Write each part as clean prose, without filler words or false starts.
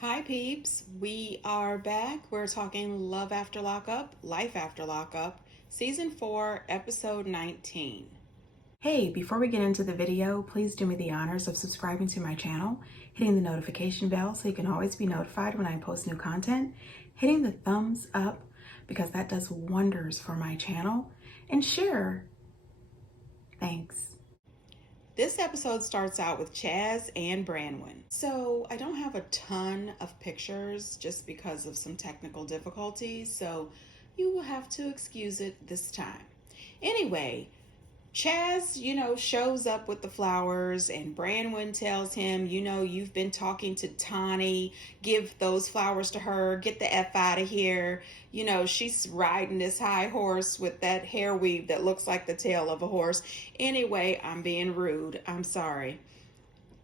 Hi peeps, we are back. We're talking Love After Lockup, Life After Lockup, Season 4, Episode 19. Hey, before we get into the video, please do me the honors of subscribing to my channel, hitting the notification bell so you can always be notified when I post new content, hitting the thumbs up because that does wonders for my channel, and share. Thanks. This episode starts out with Chaz and Brandon. So I don't have a ton of pictures just because of some technical difficulties, so you will have to excuse it this time. Anyway, Chaz, shows up with the flowers, and Brandon tells him, you've been talking to Tawny, give those flowers to her, get the F out of here. She's riding this high horse with that hair weave that looks like the tail of a horse. Anyway, I'm being rude. I'm sorry.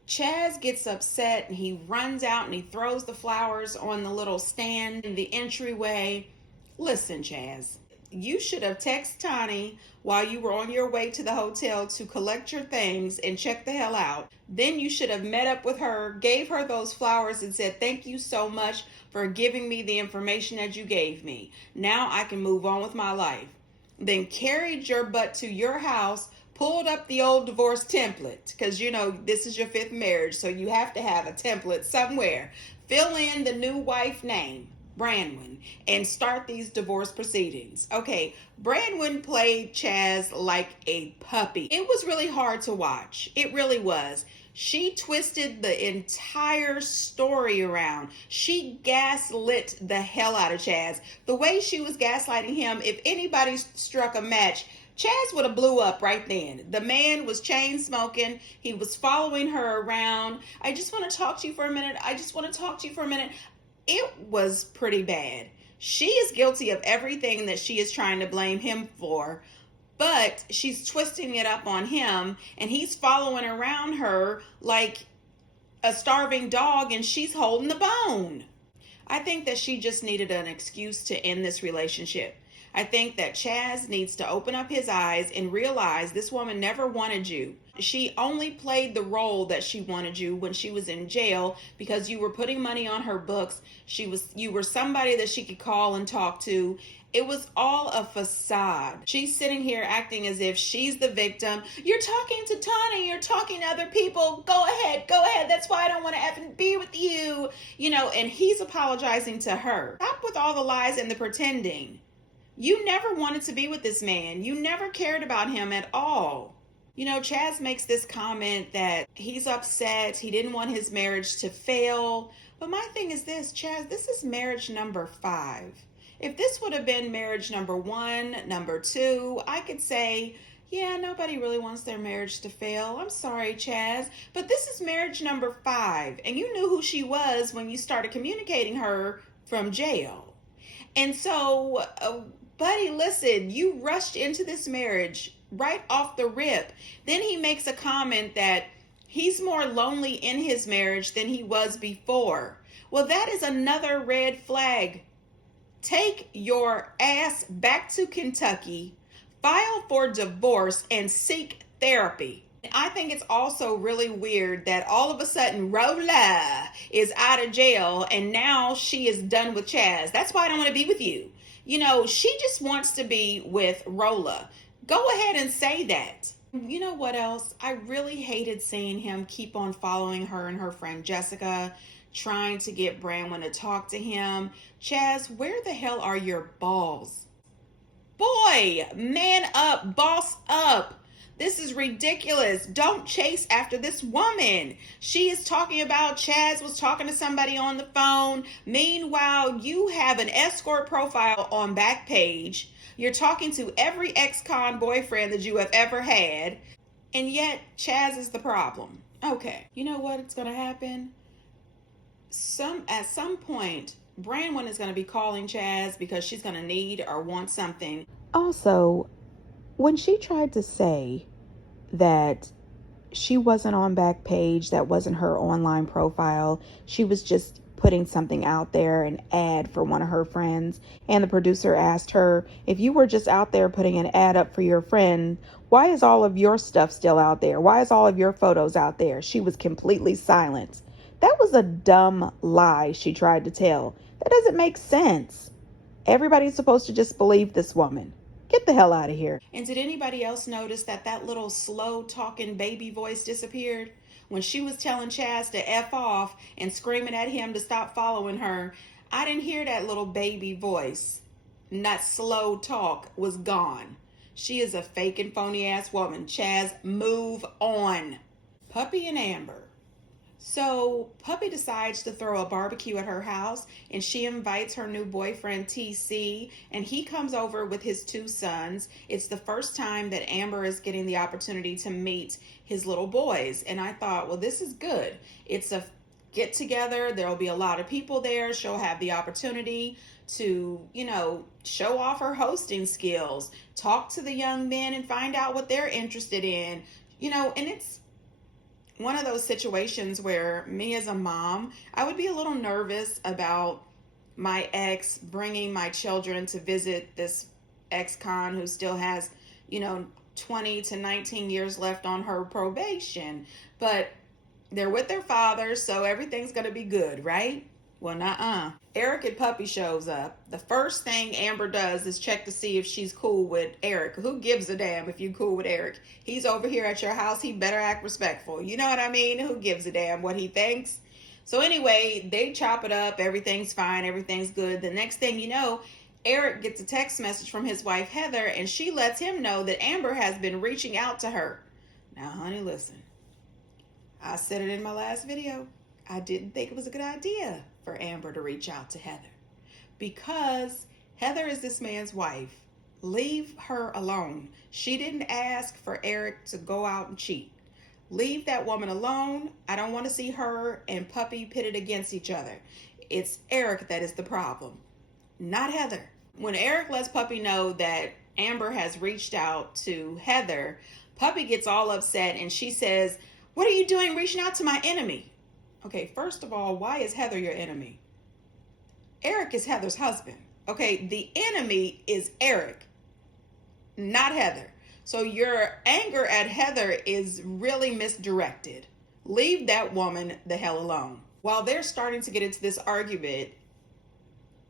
Chaz gets upset and he runs out and he throws the flowers on the little stand in the entryway. Listen, Chaz, you should have texted Tawny while you were on your way to the hotel to collect your things and check the hell out. Then you should have met up with her, gave her those flowers, and said, thank you so much for giving me the information that you gave me. Now I can move on with my life. Then carried your butt to your house, pulled up the old divorce template, because this is your fifth marriage, so you have to have a template somewhere. Fill in the new wife name, Brandon, and start these divorce proceedings. Okay, Brandon played Chaz like a puppy. It was really hard to watch. It really was. She twisted the entire story around. She gaslit the hell out of Chaz. The way she was gaslighting him, if anybody struck a match, Chaz would have blew up right then. The man was chain smoking. He was following her around. I just want to talk to you for a minute. I just want to talk to you for a minute. It was pretty bad. She is guilty of everything that she is trying to blame him for, but she's twisting it up on him, and he's following around her like a starving dog, and she's holding the bone. I think that she just needed an excuse to end this relationship. I think that Chaz needs to open up his eyes and realize this woman never wanted you. She only played the role that she wanted you when she was in jail because you were putting money on her books. You were somebody that she could call and talk to. It was all a facade. She's sitting here acting as if she's the victim. You're talking to Tawny. You're talking to other people. Go ahead. Go ahead. That's why I don't want to effing be with you. And he's apologizing to her. Stop with all the lies and the pretending. You never wanted to be with this man. You never cared about him at all. Chaz makes this comment that he's upset. He didn't want his marriage to fail. But my thing is this, Chaz, this is marriage number 5. If this would have been marriage number 1, number 2, I could say, yeah, nobody really wants their marriage to fail. I'm sorry, Chaz. But this is marriage number 5. And you knew who she was when you started communicating her from jail. And so, buddy, listen, you rushed into this marriage right off the rip. Then he makes a comment that he's more lonely in his marriage than he was before. Well, that is another red flag. Take your ass back to Kentucky, file for divorce, and seek therapy. I think it's also really weird that all of a sudden Rola is out of jail and now she is done with Chaz. That's why I don't want to be with you. She just wants to be with Rola. Go ahead and say that. You know what else? I really hated seeing him keep on following her and her friend Jessica, trying to get Brandon to talk to him. Chaz, where the hell are your balls? Boy, man up, boss up. This is ridiculous. Don't chase after this woman. She is talking about Chaz was talking to somebody on the phone. Meanwhile, you have an escort profile on Backpage. You're talking to every ex-con boyfriend that you have ever had. And yet, Chaz is the problem. Okay, you know what's going to happen? At some point, Brandon is going to be calling Chaz because she's going to need or want something. Also, when she tried to say that she wasn't on Backpage, that wasn't her online profile, she was just putting something out there, an ad for one of her friends, and the producer asked her, if you were just out there putting an ad up for your friend, why is all of your stuff still out there? Why is all of your photos out there? She was completely silent. That was a dumb lie she tried to tell. That doesn't make sense. Everybody's supposed to just believe this woman. Get the hell out of here. And did anybody else notice that that little slow talking baby voice disappeared? When she was telling Chaz to F off and screaming at him to stop following her, I didn't hear that little baby voice. And that slow talk was gone. She is a fake and phony ass woman. Chaz, move on. Puppy and Amber. So Puppy decides to throw a barbecue at her house, and she invites her new boyfriend TC, and he comes over with his two sons. It's the first time that Amber is getting the opportunity to meet his little boys, and I thought, well, this is good. It's a get together. There'll be a lot of people there. She'll have the opportunity to, show off her hosting skills, talk to the young men and find out what they're interested in, and it's one of those situations where me as a mom, I would be a little nervous about my ex bringing my children to visit this ex-con who still has, 20 to 19 years left on her probation. But they're with their father, so everything's going to be good, right? Well, nuh-uh. Eric and Puppy shows up. The first thing Amber does is check to see if she's cool with Eric. Who gives a damn if you cool with Eric? He's over here at your house. He better act respectful. You know what I mean? Who gives a damn what he thinks? So anyway, they chop it up. Everything's fine. Everything's good. The next thing you know, Eric gets a text message from his wife, Heather, and she lets him know that Amber has been reaching out to her. Now, honey, listen. I said it in my last video. I didn't think it was a good idea for Amber to reach out to Heather because Heather is this man's wife. Leave her alone. She didn't ask for Eric to go out and cheat. Leave that woman alone. I don't want to see her and Puppy pitted against each other. It's Eric that is the problem, not Heather. When Eric lets Puppy know that Amber has reached out to Heather, Puppy gets all upset and she says, "What are you doing reaching out to my enemy?" Okay, first of all, why is Heather your enemy? Eric is Heather's husband. Okay, the enemy is Eric, not Heather. So your anger at Heather is really misdirected. Leave that woman the hell alone. While they're starting to get into this argument,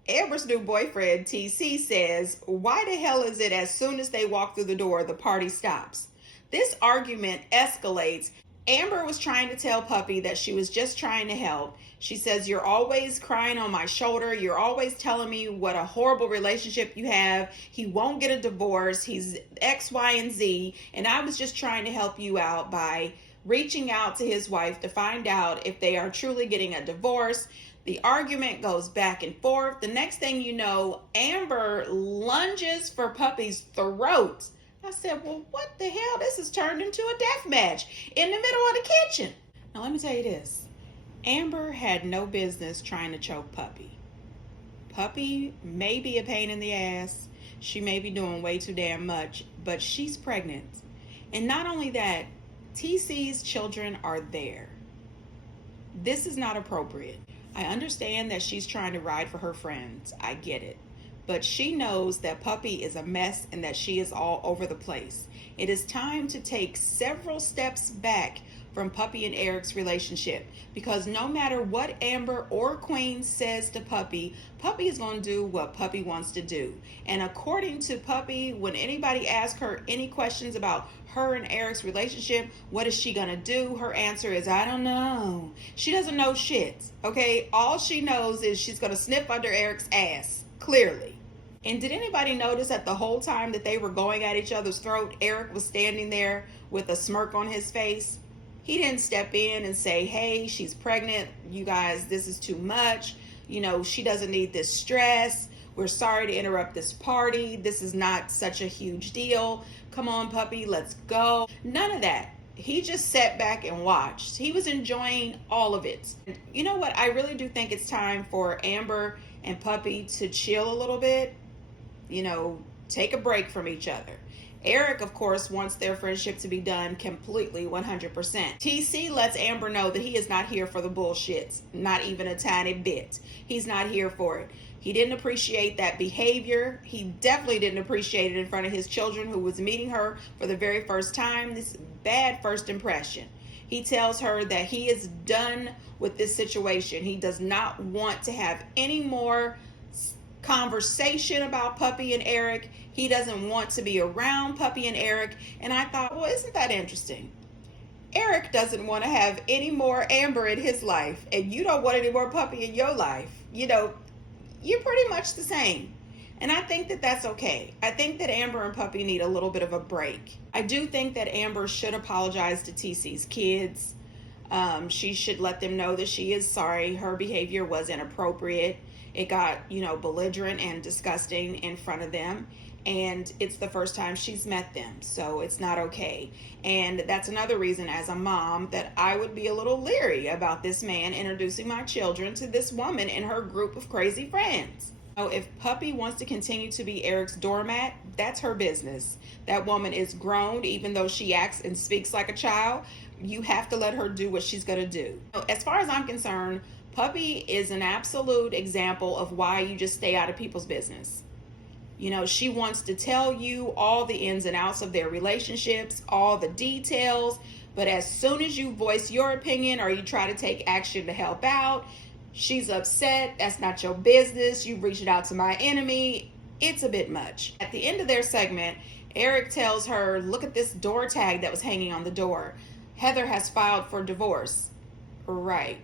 Amber's new boyfriend, TC, says, why the hell is it as soon as they walk through the door, the party stops? This argument escalates. Amber was trying to tell Puppy that she was just trying to help. She says, you're always crying on my shoulder. You're always telling me what a horrible relationship you have. He won't get a divorce. He's X, Y, and Z. And I was just trying to help you out by reaching out to his wife to find out if they are truly getting a divorce. The argument goes back and forth. The next thing you know, Amber lunges for Puppy's throat. I said, well, what the hell? This has turned into a death match in the middle of the kitchen. Now, let me tell you this. Amber had no business trying to choke Puppy. Puppy may be a pain in the ass. She may be doing way too damn much, but she's pregnant. And not only that, TC's children are there. This is not appropriate. I understand that she's trying to ride for her friends. I get it. But she knows that Puppy is a mess and that she is all over the place. It is time to take several steps back from Puppy and Eric's relationship, because no matter what Amber or Queen says to Puppy, Puppy is going to do what Puppy wants to do. And according to Puppy, when anybody asks her any questions about her and Eric's relationship, what is she going to do? Her answer is, I don't know. She doesn't know shit, okay? All she knows is she's going to sniff under Eric's ass, clearly. And did anybody notice that the whole time that they were going at each other's throat, Eric was standing there with a smirk on his face? He didn't step in and say, hey, she's pregnant. You guys, this is too much. She doesn't need this stress. We're sorry to interrupt this party. This is not such a huge deal. Come on, Puppy, let's go. None of that. He just sat back and watched. He was enjoying all of it. You know what? I really do think it's time for Amber and Puppy to chill a little bit. Take a break from each other. Eric, of course, wants their friendship to be done completely 100%. TC lets Amber know that he is not here for the bullshit, not even a tiny bit. He's not here for it. He didn't appreciate that behavior. He definitely didn't appreciate it in front of his children who was meeting her for the very first time. This bad first impression. He tells her that he is done with this situation. He does not want to have any more conversation about Puppy and Eric. He doesn't want to be around Puppy and Eric. And I thought, well, isn't that interesting? Eric doesn't want to have any more Amber in his life, and you don't want any more Puppy in your life. You know, you're pretty much the same. And I think that that's okay. I think that Amber and Puppy need a little bit of a break. I do think that Amber should apologize to TC's kids. She should let them know that she is sorry. Her behavior was inappropriate. It got, belligerent and disgusting in front of them. And it's the first time she's met them, so it's not okay. And that's another reason as a mom that I would be a little leery about this man introducing my children to this woman and her group of crazy friends. So if Puppy wants to continue to be Eric's doormat, that's her business. That woman is grown, even though she acts and speaks like a child. You have to let her do what she's going to do. So as far as I'm concerned, Puppy is an absolute example of why you just stay out of people's business. She wants to tell you all the ins and outs of their relationships, all the details, but as soon as you voice your opinion or you try to take action to help out, she's upset. That's not your business. You reached out to my enemy. It's a bit much. At the end of their segment, Eric tells her, look at this door tag that was hanging on the door. Heather has filed for divorce. Right.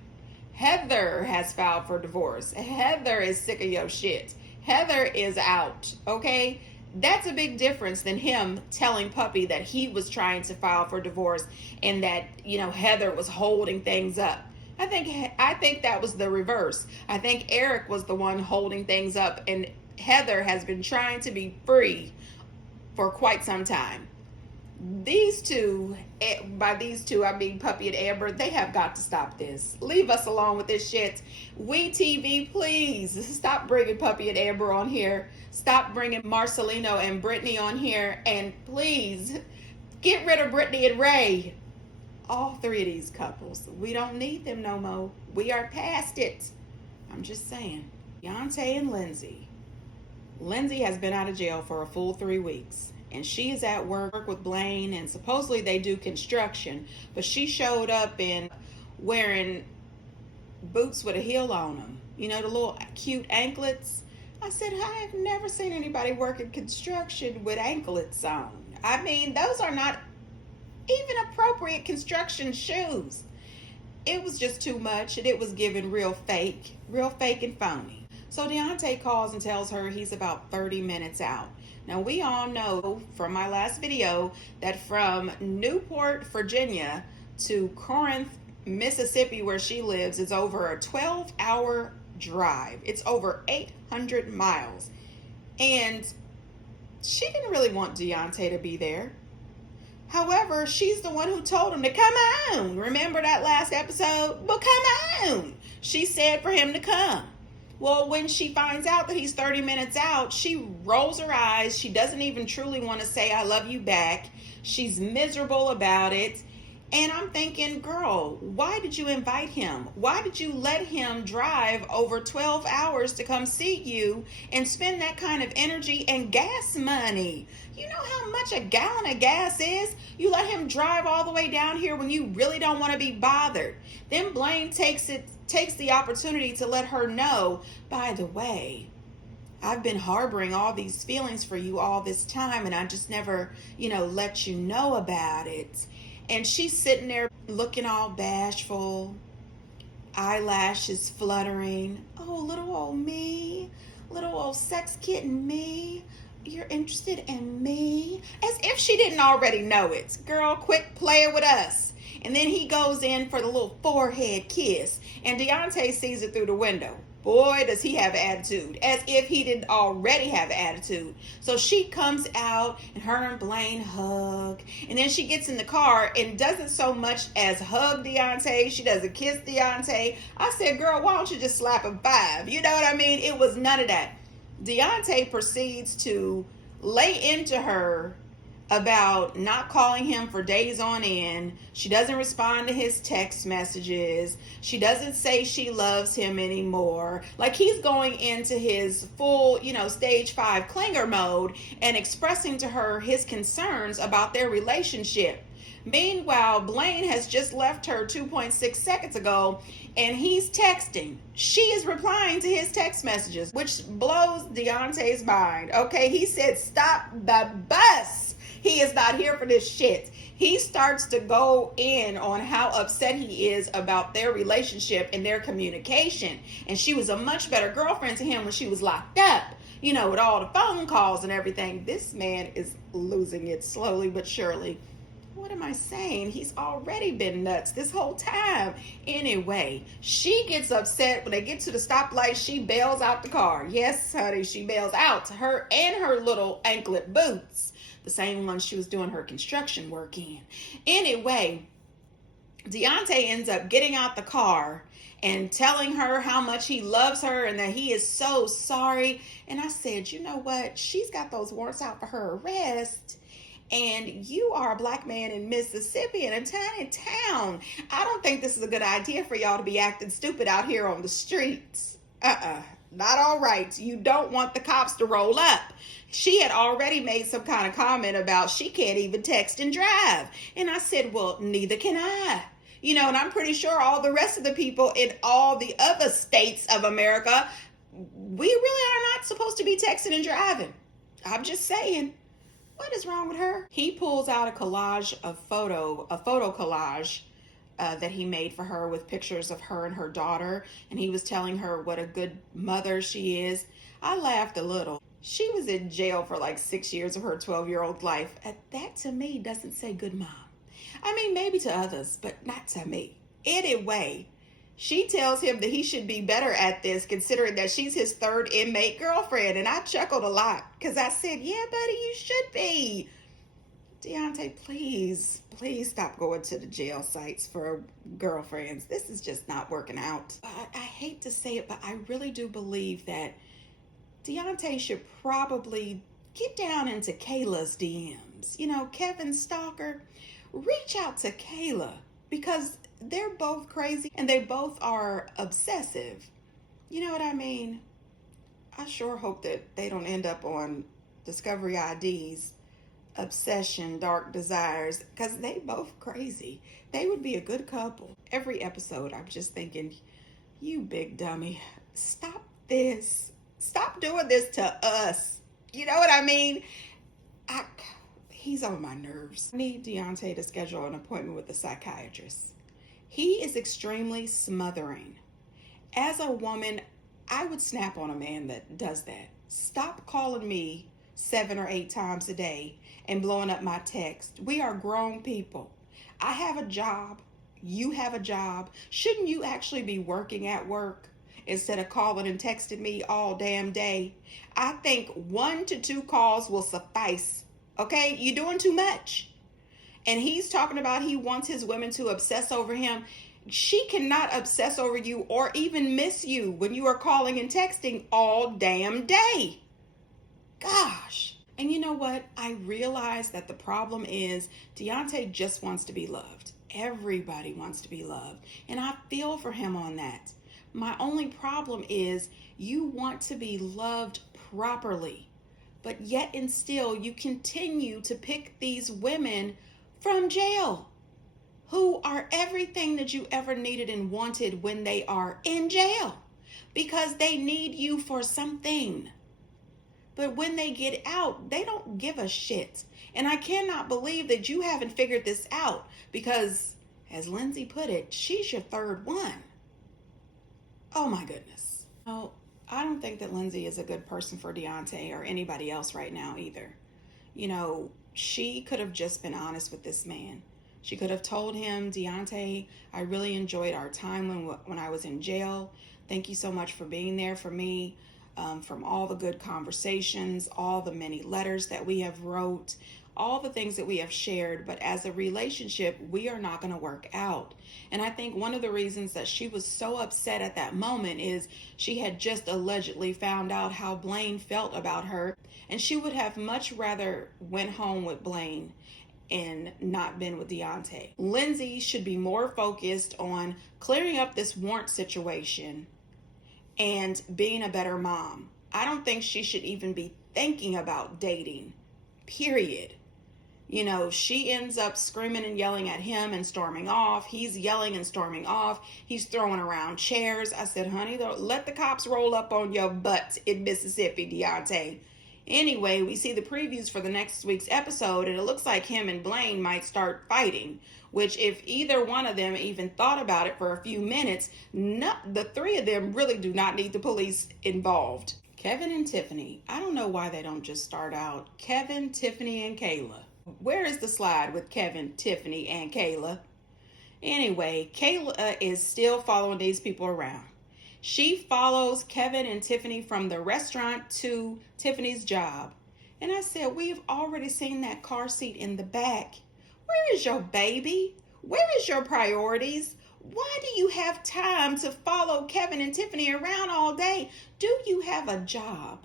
Heather has filed for divorce. Heather is sick of your shit. Heather is out, okay? That's a big difference than him telling Puppy that he was trying to file for divorce and that, Heather was holding things up. I think that was the reverse. I think Eric was the one holding things up, and Heather has been trying to be free for quite some time. These two, by these two, I mean Puppy and Amber, they have got to stop this. Leave us alone with this shit. We TV, please stop bringing Puppy and Amber on here. Stop bringing Marcelino and Brittany on here. And please get rid of Brittany and Ray. All three of these couples, we don't need them no more. We are past it. I'm just saying. Beyonce and Lindsay. Lindsay has been out of jail for a full 3 weeks. And she is at work with Blaine, and supposedly they do construction. But she showed up in wearing boots with a heel on them. The little cute anklets. I said, I have never seen anybody working construction with anklets on. I mean, those are not even appropriate construction shoes. It was just too much, and it was giving real fake and phony. So Deontay calls and tells her he's about 30 minutes out. Now, we all know from my last video that from Newport, Virginia to Corinth, Mississippi, where she lives, is over a 12-hour drive. It's over 800 miles. And she didn't really want Deontay to be there. However, she's the one who told him to come on. Remember that last episode? Well, come on. She said for him to come. Well, when she finds out that he's 30 minutes out, she rolls her eyes. She doesn't even truly want to say, I love you back. She's miserable about it. And I'm thinking, girl, why did you invite him? Why did you let him drive over 12 hours to come see you and spend that kind of energy and gas money? You know how much a gallon of gas is? You let him drive all the way down here when you really don't want to be bothered. Then Blaine takes the opportunity to let her know, by the way, I've been harboring all these feelings for you all this time, and I just never, let you know about it. And she's sitting there looking all bashful, eyelashes fluttering. Oh, little old me, little old sex kitten me. You're interested in me? As if she didn't already know it. Girl, quit playing with us. And then he goes in for the little forehead kiss. And Deontay sees it through the window. Boy, does he have attitude. As if he didn't already have attitude. So she comes out and her and Blaine hug. And then she gets in the car and doesn't so much as hug Deontay. She doesn't kiss Deontay. I said, girl, why don't you just slap him 5? You know what I mean? It was none of that. Deontay proceeds to lay into her about not calling him for days on end. She doesn't respond to his text messages. She doesn't say she loves him anymore. Like, he's going into his full, stage 5 clinger mode and expressing to her his concerns about their relationship. Meanwhile, Blaine has just left her 2.6 seconds ago, and he's texting. She is replying to his text messages, which blows Deontay's mind. Okay, he said, stop the bus. He is not here for this shit. He starts to go in on how upset he is about their relationship and their communication. And she was a much better girlfriend to him when she was locked up, with all the phone calls and everything. This man is losing it slowly but surely. What am I saying? He's already been nuts this whole time. Anyway, she gets upset when they get to the stoplight. She bails out the car. Yes, honey, she bails out. Her and her little anklet boots. The same one she was doing her construction work in. Anyway, Deontay ends up getting out the car and telling her how much he loves her and that he is so sorry. And I said, you know what? She's got those warrants out for her arrest. And you are a black man in Mississippi in a tiny town. I don't think this is a good idea for y'all to be acting stupid out here on the streets. Not all right. You don't want the cops to roll up. She had already made some kind of comment about she can't even text and drive. And I said, well, neither can I. And I'm pretty sure all the rest of the people in all the other states of America, we really are not supposed to be texting and driving. I'm just saying. What is wrong with her? He pulls out a photo collage that he made for her with pictures of her and her daughter. And he was telling her what a good mother she is. I laughed a little. She was in jail for like 6 years of her 12-year-old life. That to me doesn't say good mom. I mean, maybe to others, but not to me. Anyway, she tells him that he should be better at this, considering that she's his third inmate girlfriend. And I chuckled a lot because I said, yeah, buddy, you should be. Deontay, please stop going to the jail sites for girlfriends. This is just not working out. I hate to say it, but I really do believe that Deontay should probably get down into Kayla's DMs. Kevin's stalker. Reach out to Kayla because they're both crazy and they both are obsessive. You know what I mean? I sure hope that they don't end up on Discovery ID's Obsession, Dark Desires, because they both crazy. They would be a good couple. Every episode, I'm just thinking, you big dummy, stop this. Stop doing this to us. You know what I mean? He's on my nerves. I need Deontay to schedule an appointment with a psychiatrist. He is extremely smothering. As a woman, I would snap on a man that does that. Stop calling me 7 or 8 times a day and blowing up my text. We are grown people. I have a job. You have a job. Shouldn't you actually be working at work instead of calling and texting me all damn day? I think 1 to 2 calls will suffice. Okay? You're doing too much. And he's talking about he wants his women to obsess over him. She cannot obsess over you or even miss you when you are calling and texting all damn day. Gosh. And you know what? I realize that the problem is Deontay just wants to be loved. Everybody wants to be loved. And I feel for him on that. My only problem is you want to be loved properly. But yet and still you continue to pick these women from jail who are everything that you ever needed and wanted when they are in jail because they need you for something. But when they get out, they don't give a shit. And I cannot believe that you haven't figured this out because, as Lindsay put it, she's your third one. Oh my goodness. Oh, I don't think that Lindsay is a good person for Deontay or anybody else right now either. She could have just been honest with this man. She could have told him, Deontay, I really enjoyed our time when I was in jail. Thank you so much for being there for me. from all the good conversations, all the many letters that we have wrote, all the things that we have shared. But as a relationship, we are not going to work out. And I think one of the reasons that she was so upset at that moment is she had just allegedly found out how Blaine felt about her, and she would have much rather went home with Blaine and not been with Deontay. Lindsay should be more focused on clearing up this warrant situation and being a better mom. I don't think she should even be thinking about dating, period. You know, she ends up screaming and yelling at him and storming off. He's yelling and storming off. He's throwing around chairs. I said, honey, let the cops roll up on your butt in Mississippi, Deontay. Anyway, we see the previews for the next week's episode, and it looks like him and Blaine might start fighting, which if either one of them even thought about it for a few minutes, the three of them really do not need the police involved. Kevin and Tiffany. I don't know why they don't just start out Kevin, Tiffany, and Kayla. Where is the slide with Kevin, Tiffany, and Kayla? Anyway, Kayla is still following these people around. She follows Kevin and Tiffany from the restaurant to Tiffany's job. And I said, we've already seen that car seat in the back. Where is your baby? Where is your priorities? Why do you have time to follow Kevin and Tiffany around all day? Do you have a job?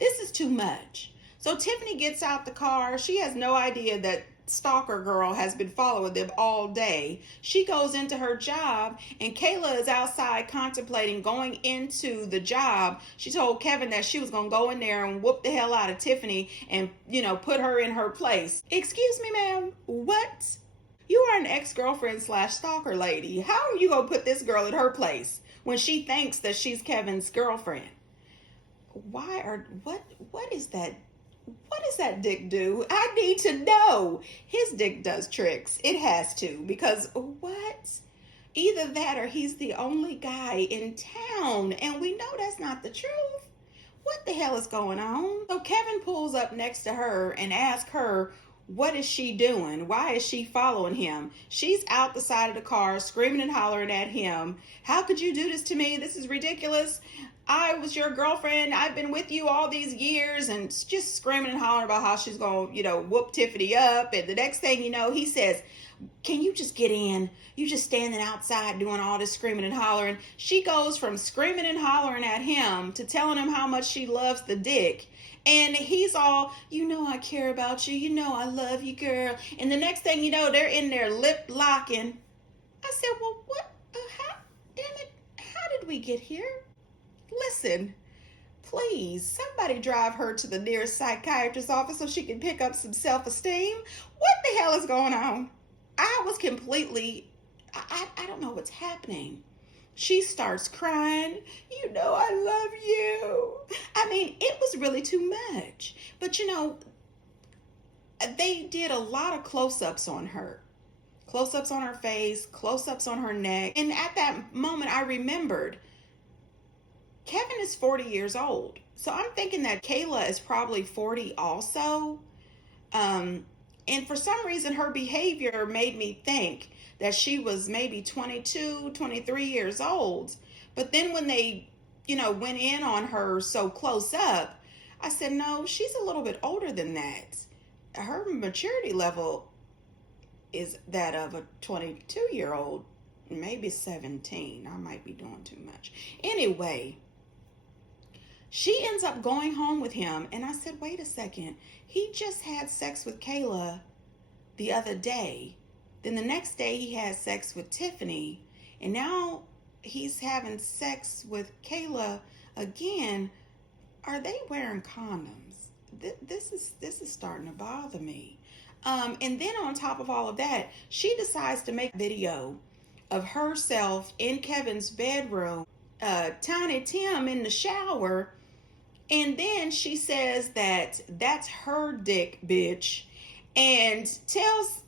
This is too much. So Tiffany gets out the car. She has no idea that stalker girl has been following them all day. She goes into her job, and Kayla is outside contemplating going into the job. She told Kevin that she was going to go in there and whoop the hell out of Tiffany and, put her in her place. Excuse me, ma'am, what? You are an ex-girlfriend / stalker lady. How are you going to put this girl in her place when she thinks that she's Kevin's girlfriend? What is that? What does that dick do? I need to know. His dick does tricks. It has to, because what? Either that or he's the only guy in town, and we know that's not the truth. What the hell is going on? So Kevin pulls up next to her and asks her, what is she doing? Why is she following him? She's out the side of the car screaming and hollering at him. How could you do this to me? This is ridiculous. I was your girlfriend. I've been with you all these years, and just screaming and hollering about how she's going to, whoop Tiffany up. And the next thing you know, he says, can you just get in? You just standing outside doing all this screaming and hollering. She goes from screaming and hollering at him to telling him how much she loves the dick. And he's all, I care about you. I love you, girl. And the next thing you know, they're in there lip locking. I said, well, what? Damn it. How did we get here? Listen, please, somebody drive her to the nearest psychiatrist's office so she can pick up some self-esteem. What the hell is going on? I was completely, I don't know what's happening. She starts crying. I love you. I mean, it was really too much. But, they did a lot of close-ups on her. Close-ups on her face, close-ups on her neck. And at that moment, I remembered Kevin is 40 years old. So I'm thinking that Kayla is probably 40 also. And for some reason, her behavior made me think that she was maybe 22, 23 years old. But then when they, went in on her so close up, I said, no, she's a little bit older than that. Her maturity level is that of a 22-year-old, maybe 17. I might be doing too much. Anyway, she ends up going home with him. And I said, wait a second. He just had sex with Kayla the other day. Then the next day he had sex with Tiffany. And now he's having sex with Kayla again. Are they wearing condoms? This is starting to bother me. And then on top of all of that, she decides to make a video of herself in Kevin's bedroom, Tiny Tim in the shower. And then she says that that's her dick, bitch, and tells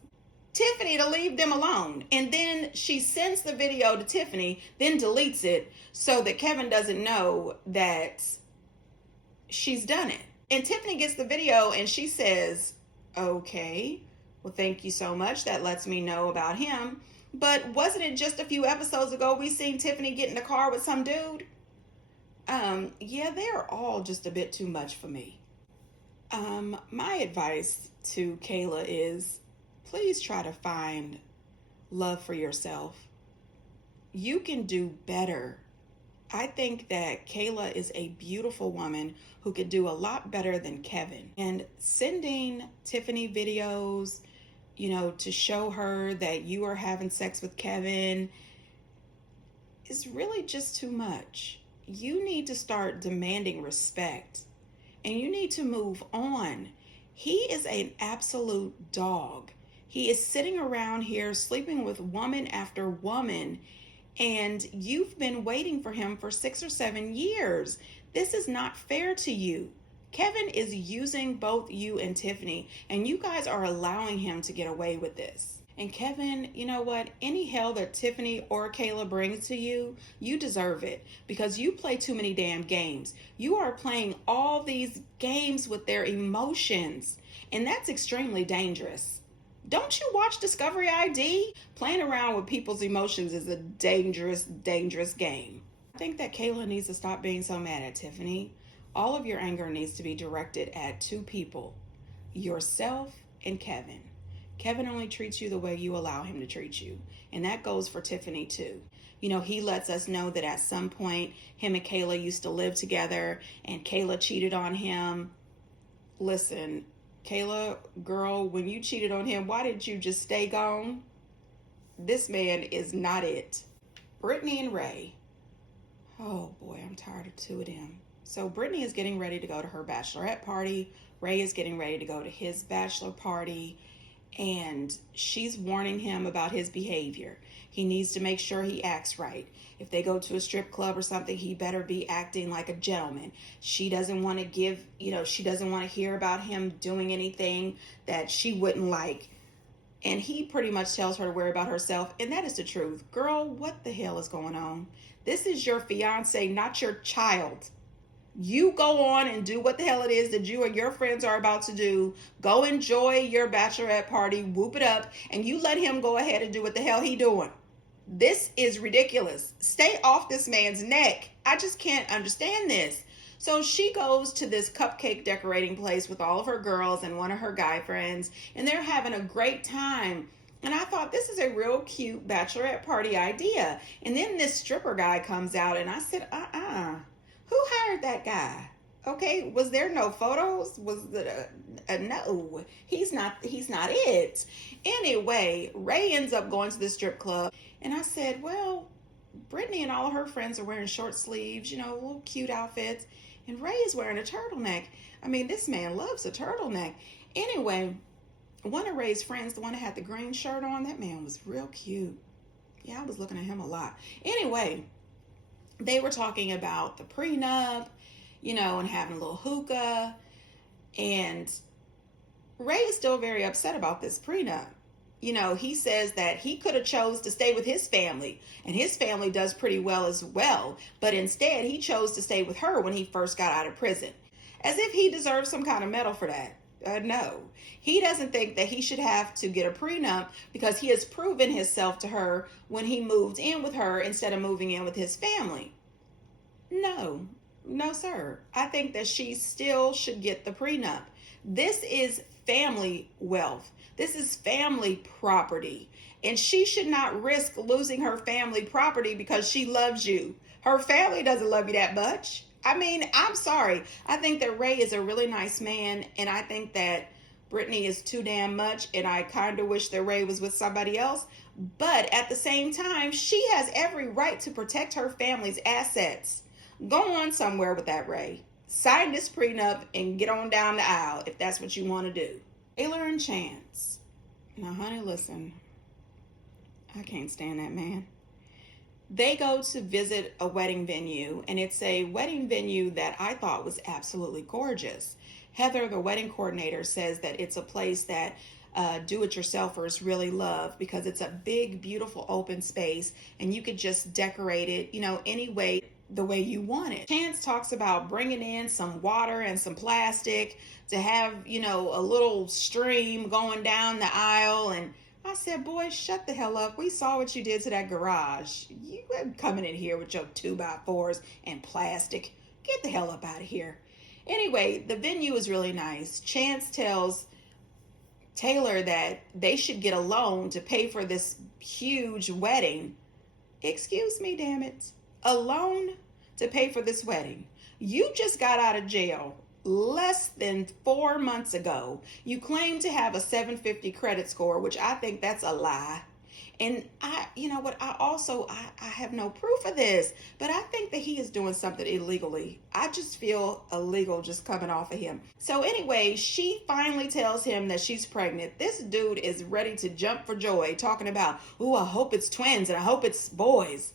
Tiffany to leave them alone. And then she sends the video to Tiffany, then deletes it so that Kevin doesn't know that she's done it. And Tiffany gets the video and she says, okay, well, thank you so much. That lets me know about him. But wasn't it just a few episodes ago we seen Tiffany get in the car with some dude? Yeah, they are all just a bit too much for me. My advice to Kayla is please try to find love for yourself. You can do better. I think that Kayla is a beautiful woman who could do a lot better than Kevin. And sending Tiffany videos, to show her that you are having sex with Kevin is really just too much. You need to start demanding respect and you need to move on. He is an absolute dog. He is sitting around here sleeping with woman after woman, and you've been waiting for him for 6 or 7 years. This is not fair to you. Kevin is using both you and Tiffany, and you guys are allowing him to get away with this. And Kevin, you know what? Any hell that Tiffany or Kayla brings to you, you deserve it because you play too many damn games. You are playing all these games with their emotions, and that's extremely dangerous. Don't you watch Discovery ID? Playing around with people's emotions is a dangerous, dangerous game. I think that Kayla needs to stop being so mad at Tiffany. All of your anger needs to be directed at two people, yourself and Kevin. Kevin only treats you the way you allow him to treat you. And that goes for Tiffany too. He lets us know that at some point, him and Kayla used to live together and Kayla cheated on him. Listen, Kayla, girl, when you cheated on him, why didn't you just stay gone? This man is not it. Brittany and Ray. Oh boy, I'm tired of two of them. So Brittany is getting ready to go to her bachelorette party. Ray is getting ready to go to his bachelor party. And she's warning him about his behavior. He needs to make sure he acts right. If they go to a strip club or something, he better be acting like a gentleman. She doesn't want to she doesn't want to hear about him doing anything that she wouldn't like. And he pretty much tells her to worry about herself. And that is the truth. Girl, what the hell is going on? This is your fiance, not your child. You go on and do what the hell it is that you and your friends are about to do. Go enjoy your bachelorette party, whoop it up, and you let him go ahead and do what the hell he doing. This is ridiculous. Stay off this man's neck. I just can't understand this. So she goes to this cupcake decorating place with all of her girls and one of her guy friends, and they're having a great time. And I thought, this is a real cute bachelorette party idea. And then this stripper guy comes out, and I said, who hired that guy? Okay, was there no photos? Was it no? He's not it. Anyway, Ray ends up going to the strip club, and I said, well, Brittany and all of her friends are wearing short sleeves, little cute outfits, and Ray is wearing a turtleneck. I mean, this man loves a turtleneck. Anyway, one of Ray's friends, the one that had the green shirt on, that man was real cute. Yeah, I was looking at him a lot. Anyway, they were talking about the prenup, and having a little hookah. And Ray is still very upset about this prenup. He says that he could have chose to stay with his family, and his family does pretty well as well. But instead, he chose to stay with her when he first got out of prison. As if he deserves some kind of medal for that. No, he doesn't think that he should have to get a prenup because he has proven himself to her when he moved in with her instead of moving in with his family. No, sir. I think that she still should get the prenup. This is family wealth. This is family property. And she should not risk losing her family property because she loves you. Her family doesn't love you that much. I mean, I'm sorry. I think that Ray is a really nice man, and I think that Brittany is too damn much, and I kind of wish that Ray was with somebody else. But at the same time, she has every right to protect her family's assets. Go on somewhere with that, Ray. Sign this prenup and get on down the aisle if that's what you want to do. Taylor and Chance. Now, honey, listen. I can't stand that man. They go to visit a wedding venue, and it's a wedding venue that I thought was absolutely gorgeous. Heather, the wedding coordinator, says that it's a place that do-it-yourselfers really love because it's a big, beautiful open space, and you could just decorate it, any way, the way you want it. Chance talks about bringing in some water and some plastic to have, a little stream going down the aisle, and I said, boy, shut the hell up. We saw what you did to that garage. You ain't coming in here with your 2x4s and plastic. Get the hell up out of here. Anyway, the venue is really nice. Chance tells Taylor that they should get a loan to pay for this huge wedding. Excuse me, damn it. A loan to pay for this wedding. You just got out of jail less than 4 months ago. You claim to have a 750 credit score, which I think that's a lie. And you know what, I have no proof of this, but I think that he is doing something illegally. I just feel illegal just coming off of him. So anyway, she finally tells him that she's pregnant. This dude is ready to jump for joy, talking about, "Ooh, I hope it's twins and I hope it's boys."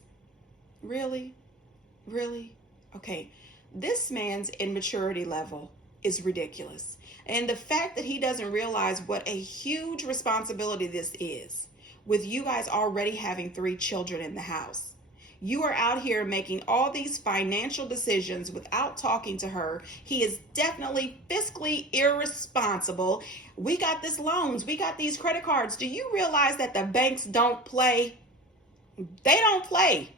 Really? Really? Okay. This man's immaturity level is ridiculous. And the fact that he doesn't realize what a huge responsibility this is, with you guys already having 3 children in the house. You are out here making all these financial decisions without talking to her. He is definitely fiscally irresponsible. We got these loans. We got these credit cards. Do you realize that the banks don't play? They don't play.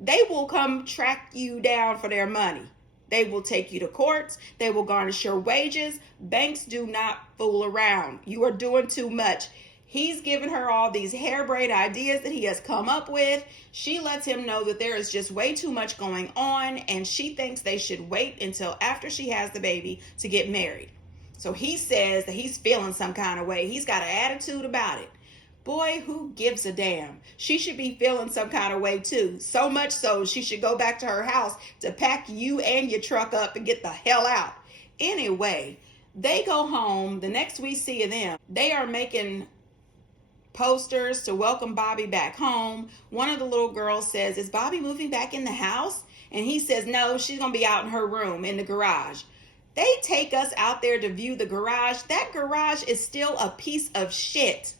They will come track you down for their money. They will take you to courts. They will garnish your wages. Banks do not fool around. You are doing too much. He's given her all these harebrained ideas that he has come up with. She lets him know that there is just way too much going on, and she thinks they should wait until after she has the baby to get married. So he says that he's feeling some kind of way. He's got an attitude about it. Boy, who gives a damn? She should be feeling some kind of way too. So much so, she should go back to her house to pack you and your truck up and get the hell out. Anyway, they go home. The next we see of them, they are making posters to welcome Bobby back home. One of the little girls says, "Is Bobby moving back in the house?" And he says, "No, she's going to be out in her room in the garage." They take us out there to view the garage. That garage is still a piece of shit.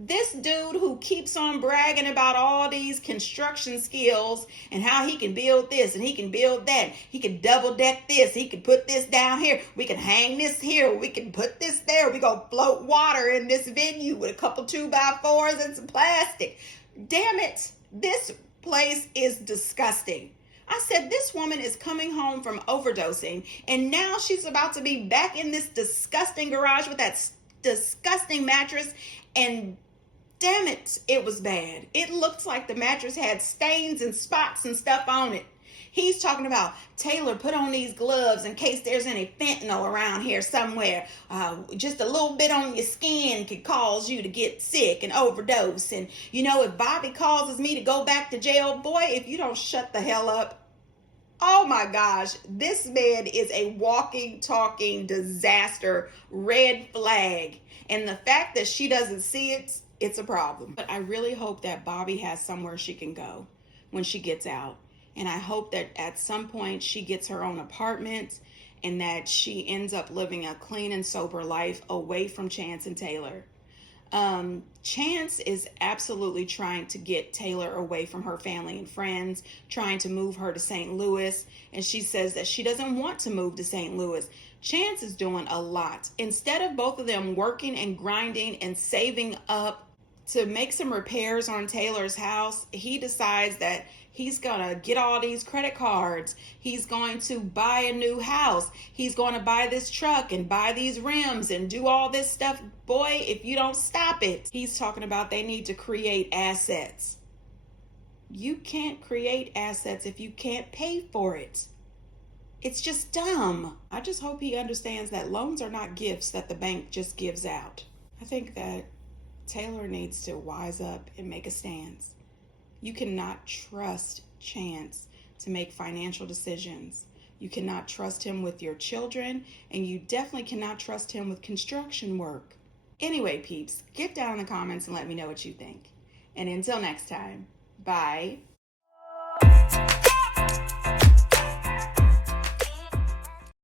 This dude who keeps on bragging about all these construction skills and how he can build this and he can build that. He can double deck this. He can put this down here. We can hang this here. We can put this there. We gonna float water in this venue with a couple 2x4s and some plastic. Damn it. This place is disgusting. I said, this woman is coming home from overdosing and now she's about to be back in this disgusting garage with that disgusting mattress, and damn it, it was bad. It looked like the mattress had stains and spots and stuff on it. He's talking about, "Taylor, put on these gloves in case there's any fentanyl around here somewhere. Just a little bit on your skin could cause you to get sick and overdose. And, you know, if Bobby causes me to go back to jail, boy, if you don't shut the hell up." Oh my gosh, this man is a walking, talking disaster, red flag. And the fact that she doesn't see it, it's a problem. But I really hope that Bobby has somewhere she can go when she gets out. And I hope that at some point she gets her own apartment and that she ends up living a clean and sober life away from Chance and Taylor. Chance is absolutely trying to get Taylor away from her family and friends, trying to move her to St. Louis. And she says that she doesn't want to move to St. Louis. Chance is doing a lot. Instead of both of them working and grinding and saving up to make some repairs on Taylor's house, he decides that he's going to get all these credit cards. He's going to buy a new house. He's going to buy this truck and buy these rims and do all this stuff. Boy, if you don't stop it. He's talking about they need to create assets. You can't create assets if you can't pay for it. It's just dumb. I just hope he understands that loans are not gifts that the bank just gives out. I think that Taylor needs to wise up and make a stance. You cannot trust Chance to make financial decisions. You cannot trust him with your children, and you definitely cannot trust him with construction work. Anyway, peeps, get down in the comments and let me know what you think. And until next time, bye.